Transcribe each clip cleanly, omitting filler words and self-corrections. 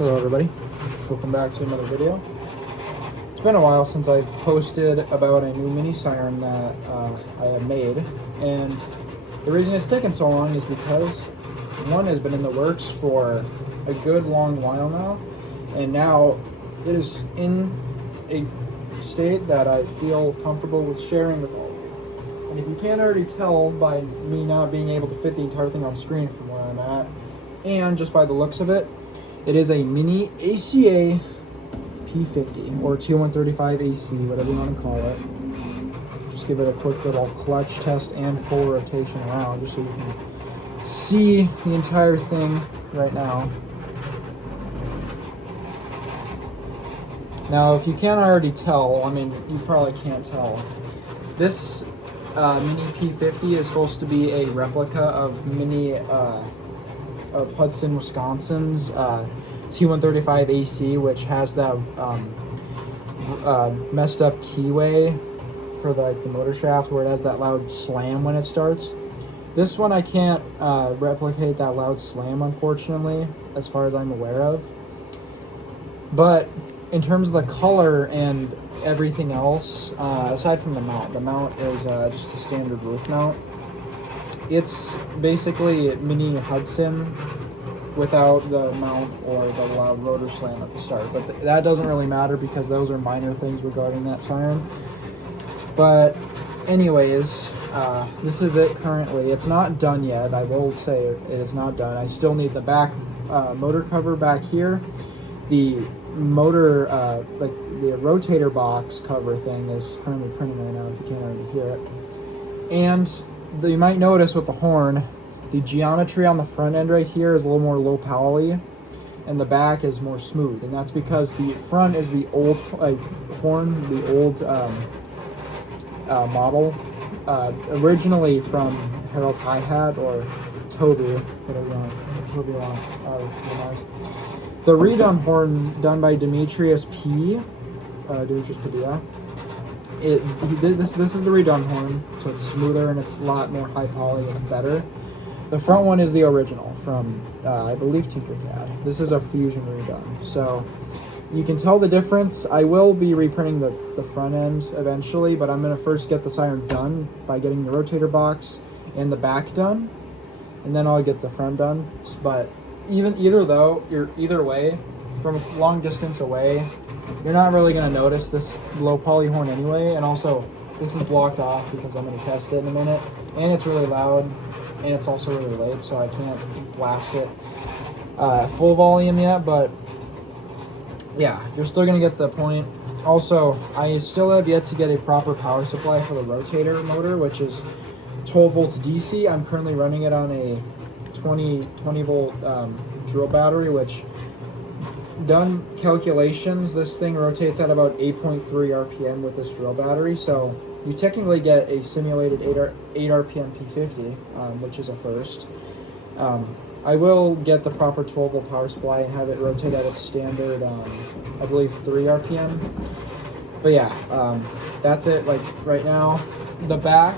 Hello everybody, welcome back to another video. It's been a while since I've posted about a new mini siren that I have made, and the reason it's taken so long is because one has been in the works for a good long while now, and now it is in a state that I feel comfortable with sharing with all of you. And if you can't already tell by me not being able to fit the entire thing on screen from where I'm at, and just by the looks of it, it is a Mini ACA P-50 or T-135AC, whatever you want to call it. Just give it a quick little clutch test and full rotation around just so you can see the entire thing right now. Now, if you can't already tell, I mean, you probably can't tell, this Mini P-50 is supposed to be a replica of of Hudson, Wisconsin's T-135AC, which has that messed up keyway for the motor shaft where it has that loud slam when it starts. This one I can't replicate that loud slam, unfortunately, as far as I'm aware of. But in terms of the color and everything else, aside from the mount is just a standard roof mount. It's basically Mini Hudson without the mount or the loud rotor slam at the start. But that doesn't really matter because those are minor things regarding that siren. But anyways, this is it currently. It's not done yet. I will say it is not done. I still need the back motor cover back here. The motor, like the rotator box cover thing is currently printing right now if you can't already hear it. And you might notice with the horn, the geometry on the front end right here is a little more low poly, and the back is more smooth. And that's because the front is the old horn, the old model, originally from Harold Hi-Hat or Toby, whatever you want to recognize. The redone horn done by Demetrius Padilla. This is the redone horn, so it's smoother and it's a lot more high poly. It's better. The front one is the original from I believe Tinkercad. This is a Fusion redone, so you can tell the difference. I will be reprinting the front end eventually, but I'm gonna first get the siren done by getting the rotator box and the back done, and then I'll get the front done. But either way, from a long distance away, you're not really going to notice this low poly horn anyway. And also, this is blocked off because I'm going to test it in a minute, and it's really loud, and it's also really late, so I can't blast it full volume yet. But yeah, you're still going to get the point. Also, I still have yet to get a proper power supply for the rotator motor, which is 12 volts DC. I'm currently running it on a 20 volt drill battery, which, done calculations, this thing rotates at about 8.3 RPM with this drill battery. So you technically get a simulated 8 RPM P50, which is a first. I will get the proper 12 volt power supply and have it rotate at its standard, I believe 3 RPM. But yeah, that's it. Like right now, the back,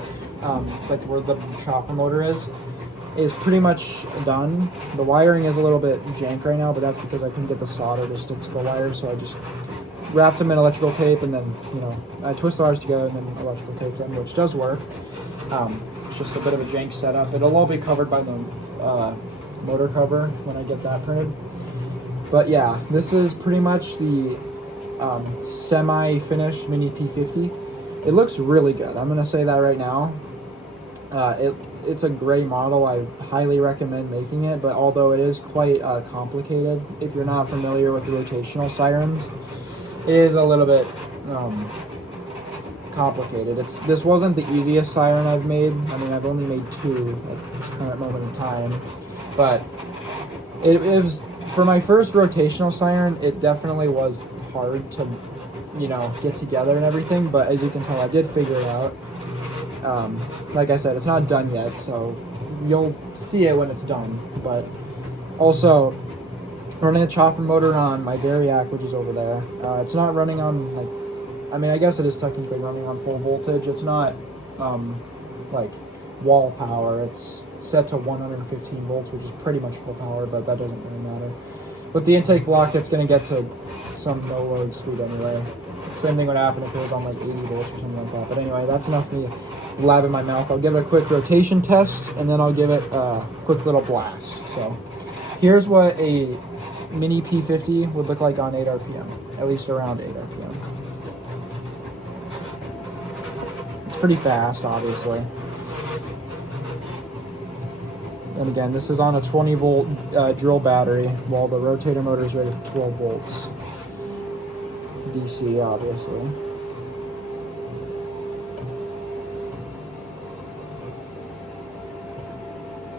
like where the chopper motor is pretty much done. The wiring is a little bit jank right now, but that's because I couldn't get the solder to stick to the wires, so I just wrapped them in electrical tape, and then, I twist the wires together and then electrical tape them, which does work. It's just a bit of a jank setup. It'll all be covered by the motor cover when I get that printed. But yeah, this is pretty much the semi-finished Mini P-50. It looks really good. I'm gonna say that right now. It's a great model. I highly recommend making it, but although it is quite complicated, if you're not familiar with rotational sirens, it is a little bit complicated. This wasn't the easiest siren I've made. I mean, I've only made 2 at this current moment in time, but it was, for my first rotational siren, it definitely was hard to, get together and everything, but as you can tell, I did figure it out. Like I said, it's not done yet, so you'll see it when it's done. But also, running a chopper motor on my Variac, which is over there, it's not running on, I guess it is technically running on full voltage. It's not, wall power. It's set to 115 volts, which is pretty much full power, but that doesn't really matter. With the intake block, it's going to get to some no load speed anyway. Same thing would happen if it was on like 80 volts or something like that. But anyway, that's enough for me to blab in my mouth. I'll give it a quick rotation test, and then I'll give it a quick little blast. So here's what a Mini P-50 would look like on 8 RPM, at least around 8 RPM. It's pretty fast, obviously. And again, this is on a 20 volt drill battery, while the rotator motor is rated for 12 volts. DC, obviously.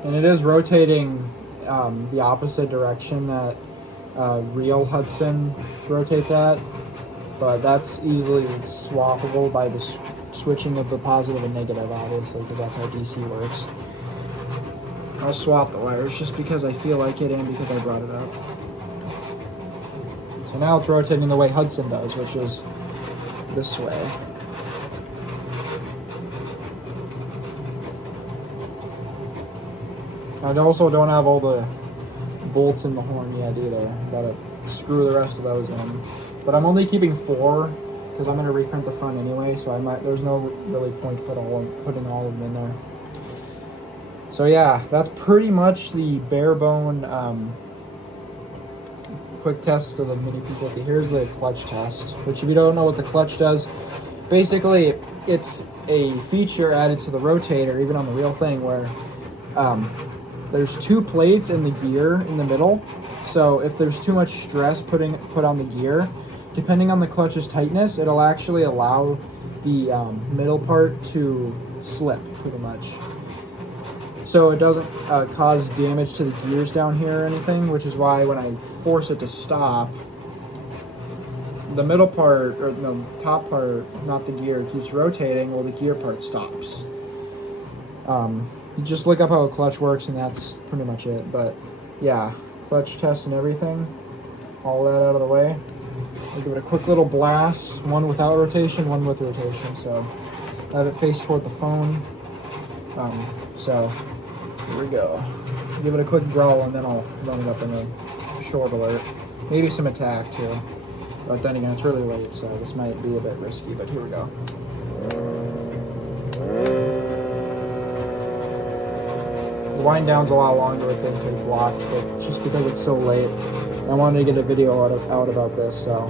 And it is rotating the opposite direction that real Hudson rotates at, but that's easily swappable by the switching of the positive and negative, obviously, because that's how DC works. I'll swap the wires just because I feel like it and because I brought it up. So now it's rotating the way Hudson does, which is this way. I also don't have all the bolts in the horn yet either. Gotta screw the rest of those in. But I'm only keeping 4 because I'm gonna reprint the front anyway, so there's no really point putting all of them in there. So yeah, that's pretty much the bare bone quick test of the Mini P-50. Here's the clutch test, which if you don't know what the clutch does, basically it's a feature added to the rotator, even on the real thing, where there's 2 plates in the gear in the middle. So if there's too much stress put on the gear, depending on the clutch's tightness, it'll actually allow the middle part to slip pretty much. So it doesn't cause damage to the gears down here or anything, which is why when I force it to stop, the middle part, or the top part, not the gear, keeps rotating while the gear part stops. You just look up how a clutch works and that's pretty much it. But yeah, clutch test and everything, all that out of the way. I'll give it a quick little blast, one without rotation, one with rotation. So I have it face toward the phone. So here we go. Give it a quick growl and then I'll run it up in a short alert. Maybe some attack too. But then again, it's really late, so this might be a bit risky, but here we go. The wind down's a lot longer with the intake blocked, but just because it's so late, I wanted to get a video out about this, so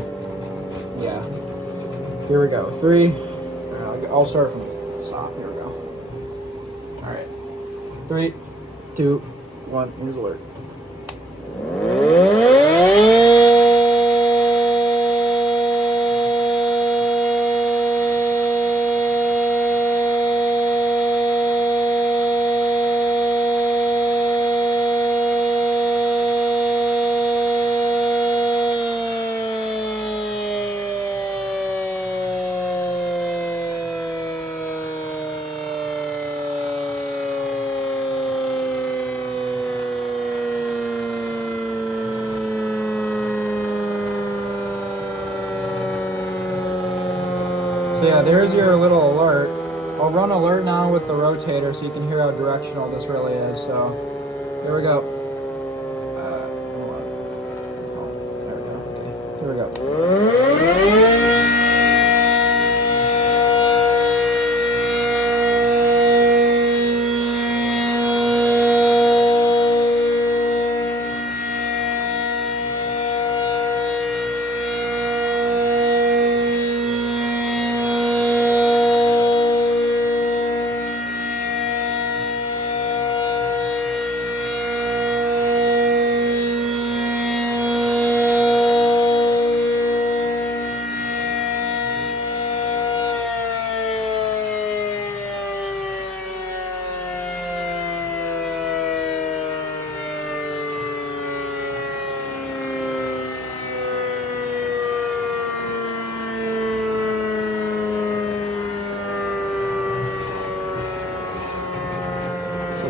yeah. Here we go. 3. I'll start from the stop. Here we go. Alright. 3, 2, 1, here's alert. So yeah, there's your little alert. I'll run alert now with the rotator so you can hear how directional this really is. So here we go. Hold on. Oh, there we go. Okay. Here we go.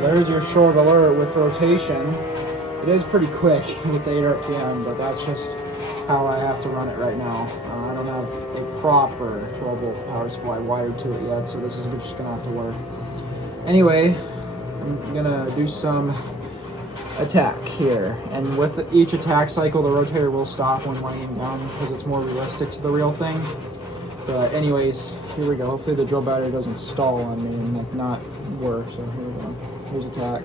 There's your short alert with rotation. It is pretty quick with 8 RPM, but that's just how I have to run it right now. I don't have a proper 12 volt power supply wired to it yet, so this is just gonna have to work. Anyway, I'm gonna do some attack here, and with each attack cycle the rotator will stop when winding down because it's more realistic to the real thing. But anyways, here we go. Hopefully the drill battery doesn't stall on me and like not work. So here we go. Here's attack.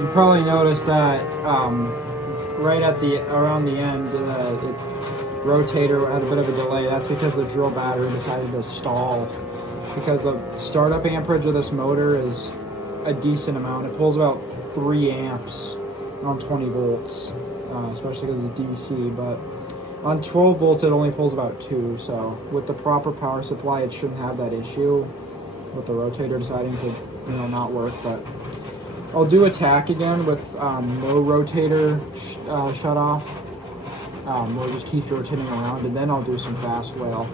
You probably noticed that right at around the end, the rotator had a bit of a delay. That's because the drill battery decided to stall. Because the startup amperage of this motor is a decent amount. It pulls about 3 amps on 20 volts, especially because it's DC. But on 12 volts, it only pulls about 2. So with the proper power supply, it shouldn't have that issue with the rotator deciding to, not work. But I'll do attack again with no rotator shut off, where it just keeps rotating around, and then I'll do some fast whale,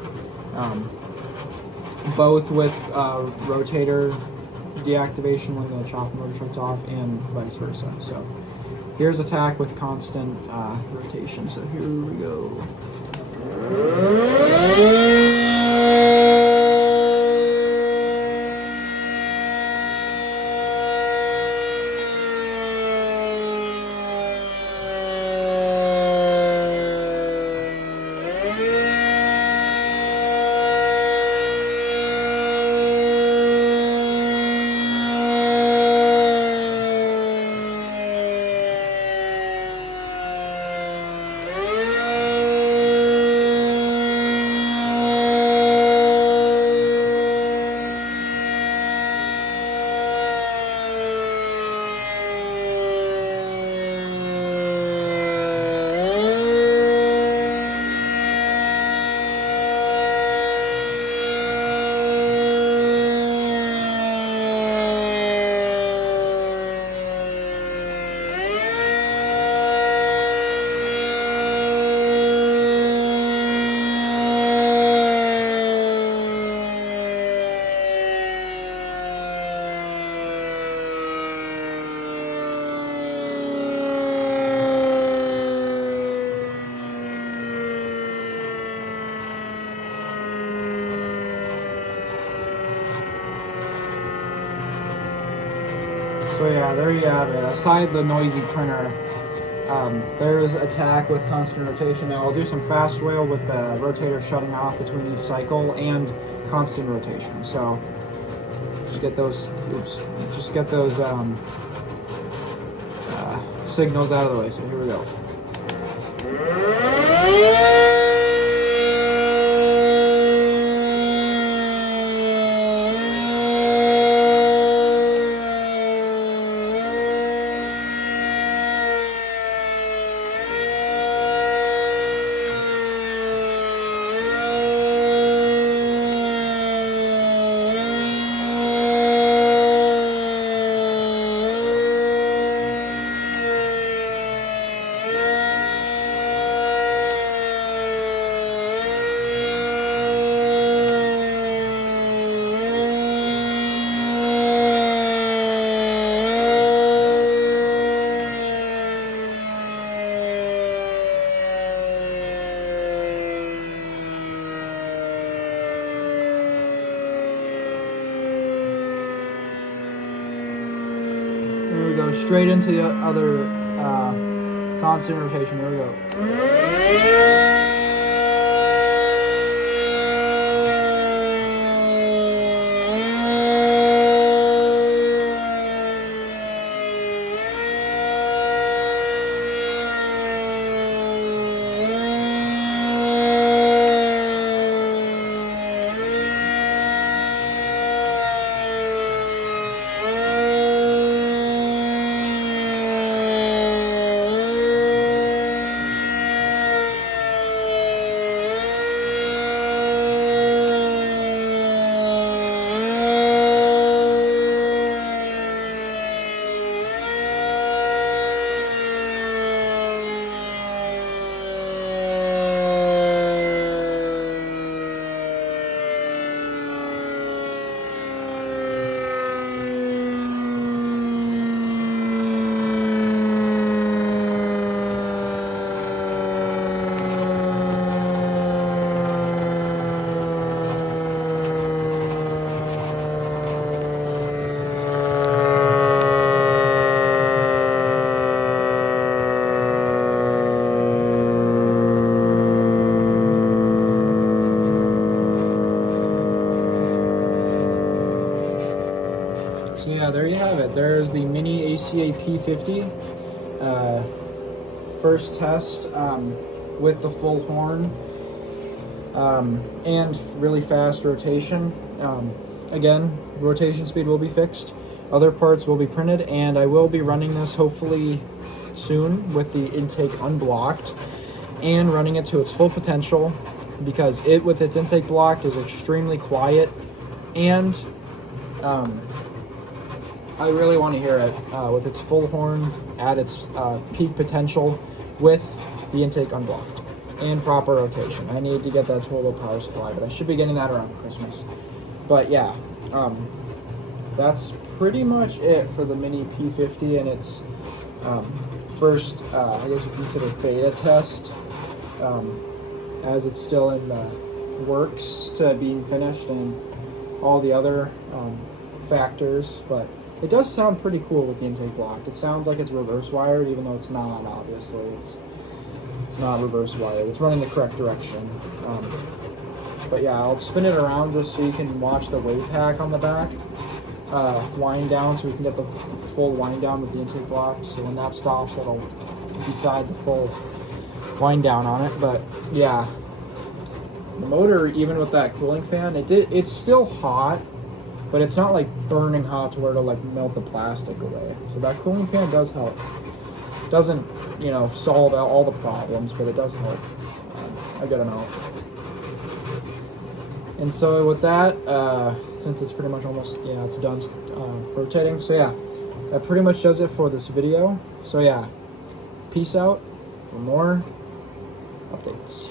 both with rotator deactivation when the chopper motor shuts off and vice versa. So here's attack with constant rotation. So here we go. So yeah, there you have it. Aside the noisy printer, there's attack with constant rotation. Now I'll do some fast whale with the rotator shutting off between each cycle and constant rotation. So just get those, signals out of the way. So here we go. There we go, straight into the other constant rotation. There we go. So yeah, there you have it. There's the Mini ACA P-50. First test with the full horn and really fast rotation. Again, rotation speed will be fixed. Other parts will be printed, and I will be running this hopefully soon with the intake unblocked and running it to its full potential, because it, with its intake blocked, is extremely quiet, and I really want to hear it with its full horn at its peak potential with the intake unblocked and proper rotation. I need to get that total power supply, but I should be getting that around Christmas. But yeah, that's pretty much it for the Mini P-50 and its first, I guess you consider beta test, as it's still in the works to being finished and all the other factors, but it does sound pretty cool with the intake blocked. It sounds like it's reverse wired, even though it's not, obviously. It's not reverse wired. It's running the correct direction. But yeah, I'll spin it around just so you can watch the weight pack on the back wind down, so we can get the full wind down with the intake blocked. So when that stops, that'll decide the full wind down on it. But yeah, the motor, even with that cooling fan, it's still hot, but it's not like burning hot to where it'll like melt the plastic away. So that cooling fan does help. Doesn't, you know, solve all the problems, but it does help a good amount. And so with that, since it's pretty much almost, yeah, it's done rotating. So yeah, that pretty much does it for this video. So yeah, peace out for more updates.